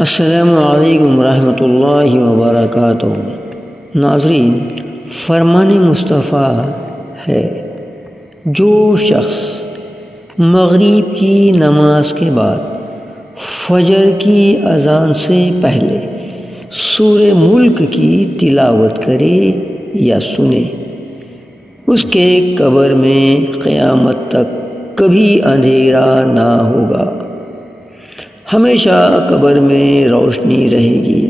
अस्सलामु अलैकुम रहमतुल्लाहि व बरकातुहू। नाज़रीन, फरमान मुस्तफ़ा है, जो शख्स मग़रिब की नमाज के बाद फजर की अज़ान से पहले सूरे मुल्क की तिलावत करे या सुने, उसके कब्र में क़यामत तक कभी अंधेरा ना होगा, हमेशा कब्र में रोशनी रहेगी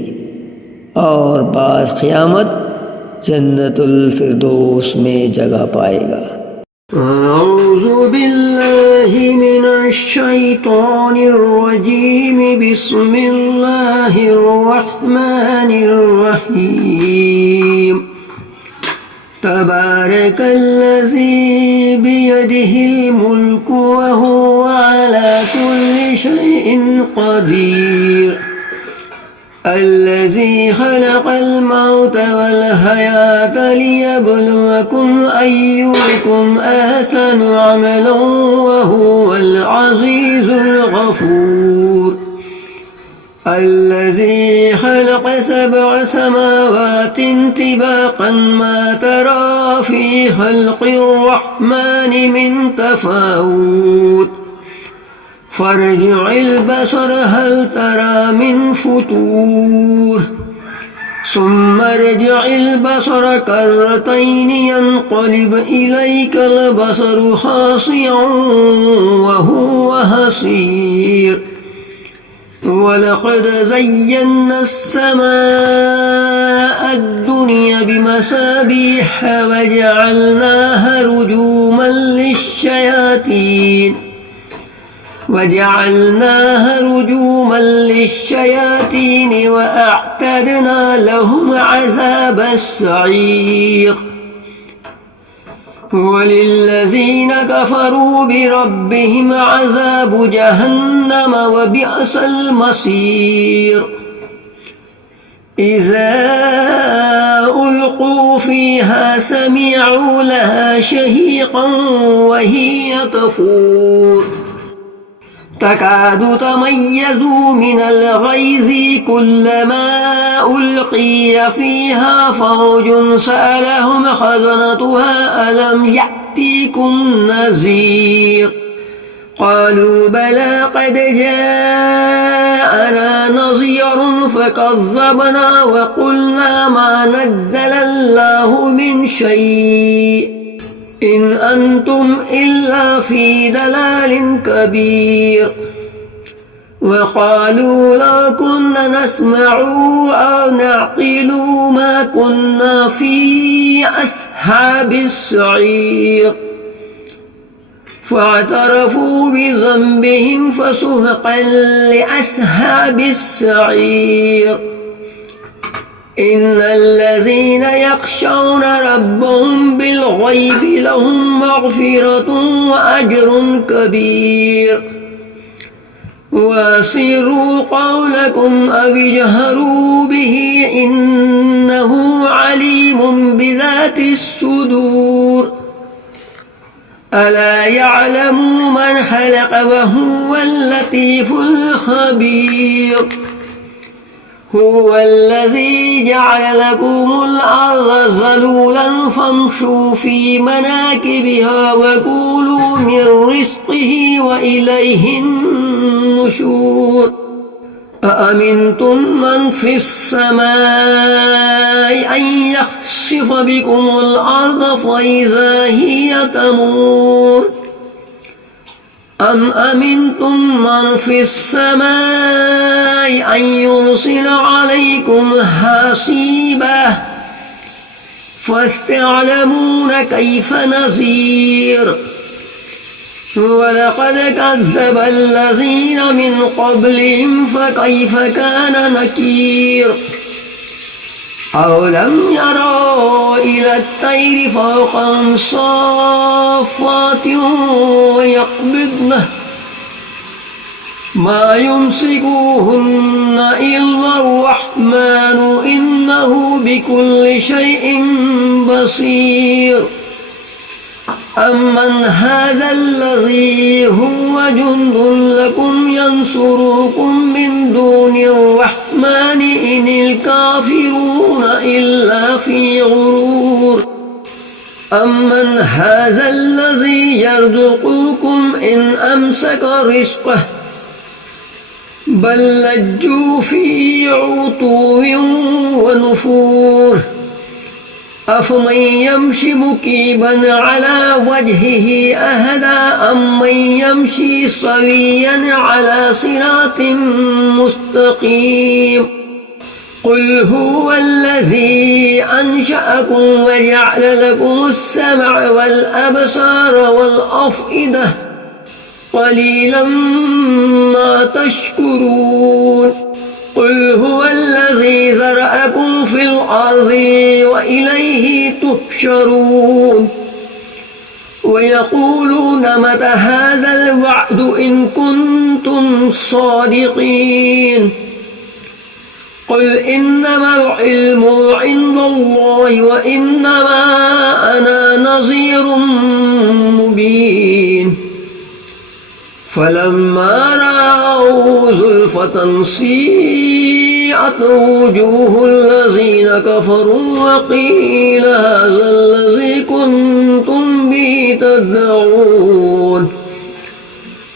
और बाद क़यामत जन्नतुल फिरदौस में जगह पाएगा। अऊज़ु बिल्लाहि मिनश शैतानिर रजीम, बिस्मिल्लाहिर रहमानिर रहीम। तबारकल्लज़ी बियदिहिल मुल्कु व हुवा अला कुल्लि शैइन क़दीर। अल्लज़ी ख़लक़ल मौत वल हयात लियब्लुवकुम अय्युकुम अहसनु अमलन व हुवल अज़ीज़ुल गफ़ूर। अल्लज़ी ख़लक़ सबअ समावातिन तिबाक़न मा तरा फ़ी ख़ल्क़िर रहमानि मिन तफ़ावुत। फ़र्जि'िल बसर हल तरा मिन फ़ुतूर। सुम्मा अर्जि'िल बसर कर्रतैनि यन्क़लिब इलैकल बसरु ख़ासिअन व हुवा हसीर। वलक़द ज़य्यन्ना अस्समाअ अद्दुनिया बिमसाबीह वजअलनाहा रुजूमन लिश्शयातीन वअअतदना लहुम अज़ाबस सईक़। वलिल्लज़ीन कफ़रू बिरब्बिहिम अज़ाबु जहन्नम व बिअसल मसीर। इज़ा उल्क़ू फ़ीहा समिअू लहा शहीक़न व हिय तफ़ूर। तकादु तमय्यज़ु मिनल ग़ैज़ि कुल्लमा उल्क़िय फ़ीहा फ़ौजुन सअलहुम ख़ज़नतुहा अलम यअतिकुम नज़ीर। क़ालू बला क़द जाअना नज़ीरुन फ़कज़्ज़बना व क़ुलना मा नज़्ज़लल्लाहु मिन शै'इन इन अंतुम इल्ला फ़ी दलालिन कबीर। वक़ालू ला कुन्ना नस्मअु औ नअक़िलु मा कुन्ना फ़ी अस्हाबिस सईक़। फ़अतरफ़ू बिज़ंबिहिम फ़सुहक़न लिअस्हाबिस सईक़। इन्नल्लज़ीना यख़शौना रब्बहुम बिलग़ैबि लहुम मग़फ़िरतुन व अज्रुन कबीर। वअसिर्रू क़ौलकुम अव इजहरू बिही इन्नहु अलीमुम बिज़ातिस सुदूर। अला यअलमु मन ख़लक़ व हुवल लतीफ़ुल ख़बीर। हुवल्लज़ी जअल लकुमुल अर्ज़ ज़लूलन फ़म्शू फ़ी मनाकिबिहा व कुलू मिन रिज़्क़िही व इलैहिन नुशूर। अअमिनतुम मन फ़िस समाइ अन यख़सिफ़ बिकुमुल अर्ज़ फ़इज़ा हिय तमूर। अम अमिनतुम मन फ़िस समाइ अन युरसिल अलैकुम हासिबा फ़स्तअलमून कैफ़ नज़ीर। वलक़द कज़्ज़ब अल्लज़ीन मिन क़ब्लिहिम फ़कैफ़ कान नकीर। अवलम यरौ इलत तैरि फ़ौक़हुम साफ़्फ़ातिन व यक़बिद्न मा युम्सिकुहुन्ना इल्लर रहमानु इन्नहु बिकुल्लि शैइन बसीर। أمن هذا الذي هو جند لكم ينصركم من دون الرحمن إن الكافرون إلا في غرور أمن هذا الذي يرزقكم إن أمسك رزقه بل لجوا في عتو ونفور أفمن يمشي مكيبا على وجهه أهدى أمن يمشي سويا على صراط مستقيم قل هو الذي أنشأكم وجعل لكم السمع والأبصار والأفئدة قليلا ما تشكرون قل هو الذي زرعكم في الأرض وإليه تحشرون ويقولون متى هذا الوعد إن كنتم صادقين قل إنما العلم عند الله وإنما أنا نذير مبين فلما رأوا زلفة سيئت وجوه الذين كفروا وقيل هذا الذي كنتم به تدعون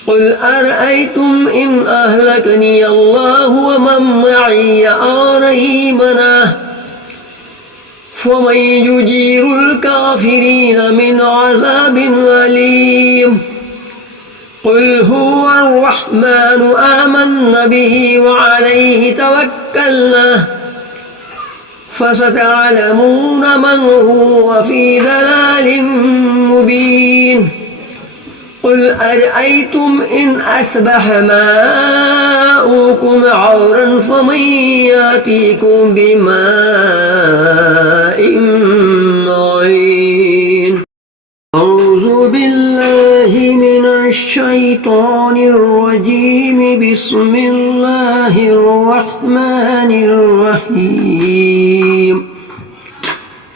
قل أرأيتم إن أهلكني الله ومن معي أو رحمنا فمن يجير الكافرين من عذاب أليم قل هو الرحمن آمنا به وعليه توكلنا فستعلمون من هو في ضلال مبين قل أرأيتم إن أصبح ماؤكم غورا فمن يأتيكم بماء معين أعوذ بالله من الشيطان الرجيم بسم الله الرحمن الرحيم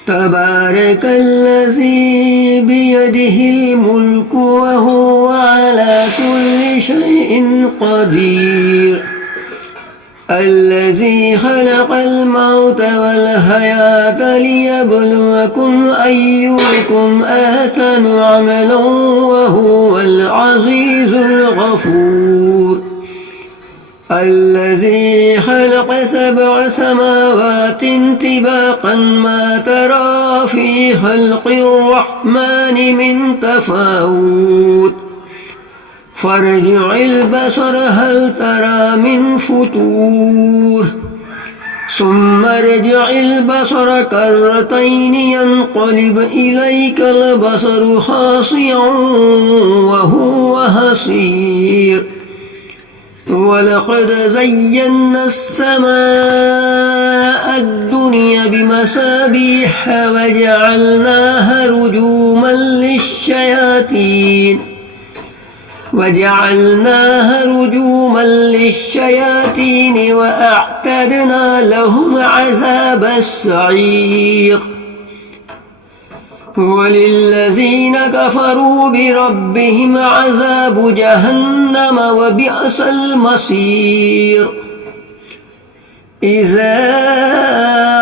تبارك الذي بيده الملك وهو على كل شيء قدير الذي خلق الموت والحياة ليبلوكم أيكم أحسن عملا وهو العزيز الغفور الذي خلق 7 سماوات طباقا ما ترى في خلق الرحمن من تفاوت فارجع البصر هل ترى من فتور ثم ارجع البصر كرتين ينقلب إليك البصر خاسئا وهو حسير ولقد زينا السماء الدنيا بمصابيح وجعلناها رجوما للشياطين وأعتدنا لهم عذاب السعير وللذين كفروا بربهم عذاب جهنم وبئس المصير إذا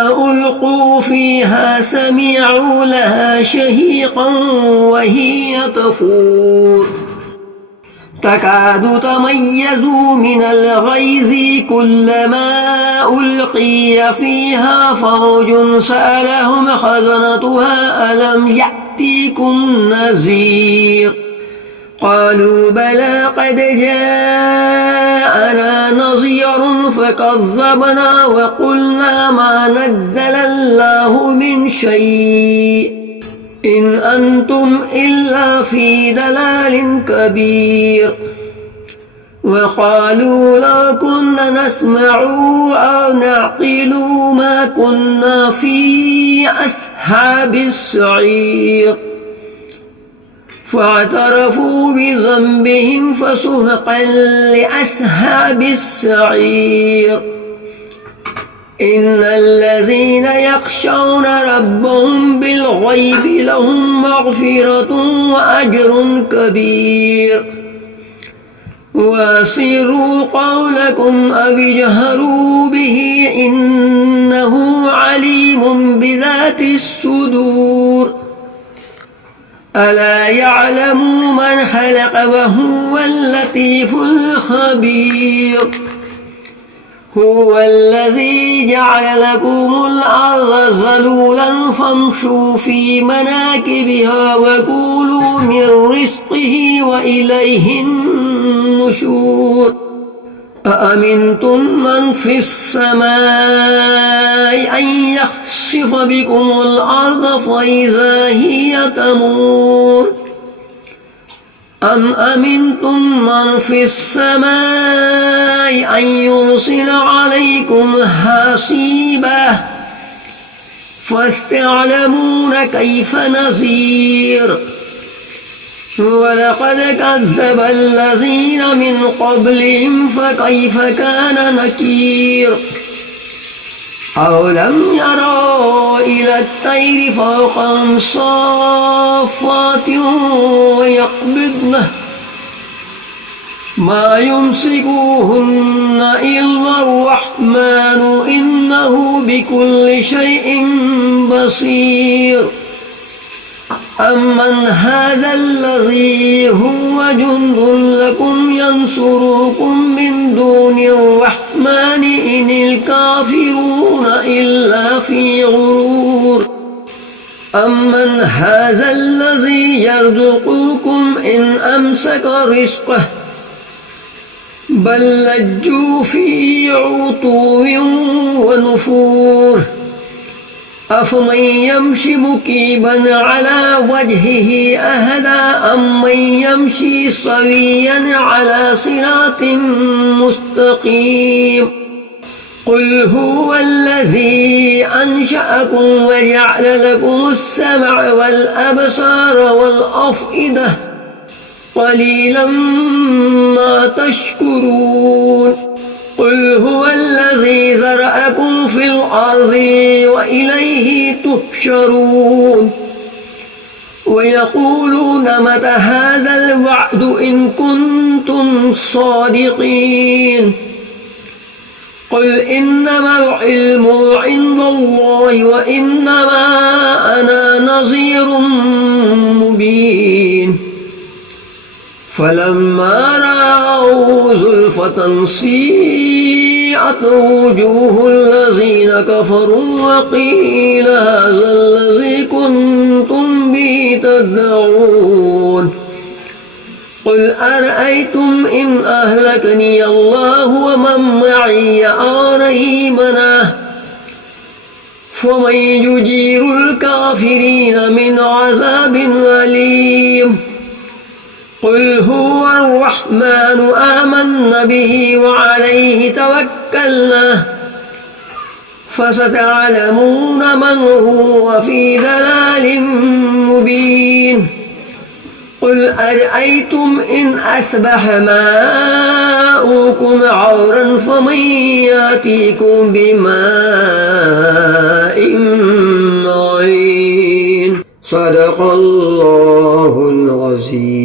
ألقوا فيها سمعوا لها شهيقا وهي تفور تكاد تميز من الغيظ كلما ألقي فيها فوج سألهم خزنتها ألم يأتيكم نذير قالوا بلى قد جاءنا نذير فكذبنا وقلنا ما نزل الله من شيء إن أنتم إلا في ضلال كبير وقالوا لو كنا نسمع أو نعقل ما كنا في أصحاب السعير فاعترفوا بذنبهم فسحقا لأصحاب السعير إن الذين يخشون ربهم بالغيب لهم مغفرة وأجر كبير وأسروا قولكم أو اجهروا به إنه عليم بذات الصدور ألا يعلم من خلق وهو اللطيف الخبير هو الذي جعل لكم الأرض ذلولا فامشوا في مناكبها وكلوا من رزقه وإليه النشور أأمنتم من في السماء أن يخسف بكم الأرض فإذا هي تمور أم أمنتم من في السماء أن يرسل عليكم حاصبا فاستعلمون كيف نذير ولقد كذب الذين من قبلهم فكيف كان نكير أولم يروا إلى الطير فوقهم صافات ويقبضن ما يمسكوهن إلا الرحمن إنه بكل شيء بصير أمن هذا الذي هو جند لكم ينصركم من دون الرحمن إن الكافرون إلا في غرور أمن هذا الذي يرزقكم إن أمسك رزقه بل لجوا في عتو ونفور أفمن يمشي مكيبا على وجهه أهدى أمن يمشي سويا على صراط مستقيم قل هو الذي أنشأكم وجعل لكم السمع والأبصار والأفئدة قليلا ما تشكرون قل هو الذي زرعكم في الأرض وإليه تحشرون ويقولون متى هذا الوعد إن كنتم صادقين قل إنما العلم عند الله وإنما أنا نذير مبين فلما رأوا زلفة سيئت وجوه الذين كفروا وقيل هذا الذي كنتم به تدعون قل أرأيتم إن أهلكني الله ومن معي أو رحمنا فمن يجير الكافرين من عذاب أليم قل هو الرحمن آمنا به وعليه توكلنا فستعلمون من هو في ضلال مبين قل أرأيتم إن أصبح ماؤكم عورا فمن يأتيكم بماء معين صدق الله العظيم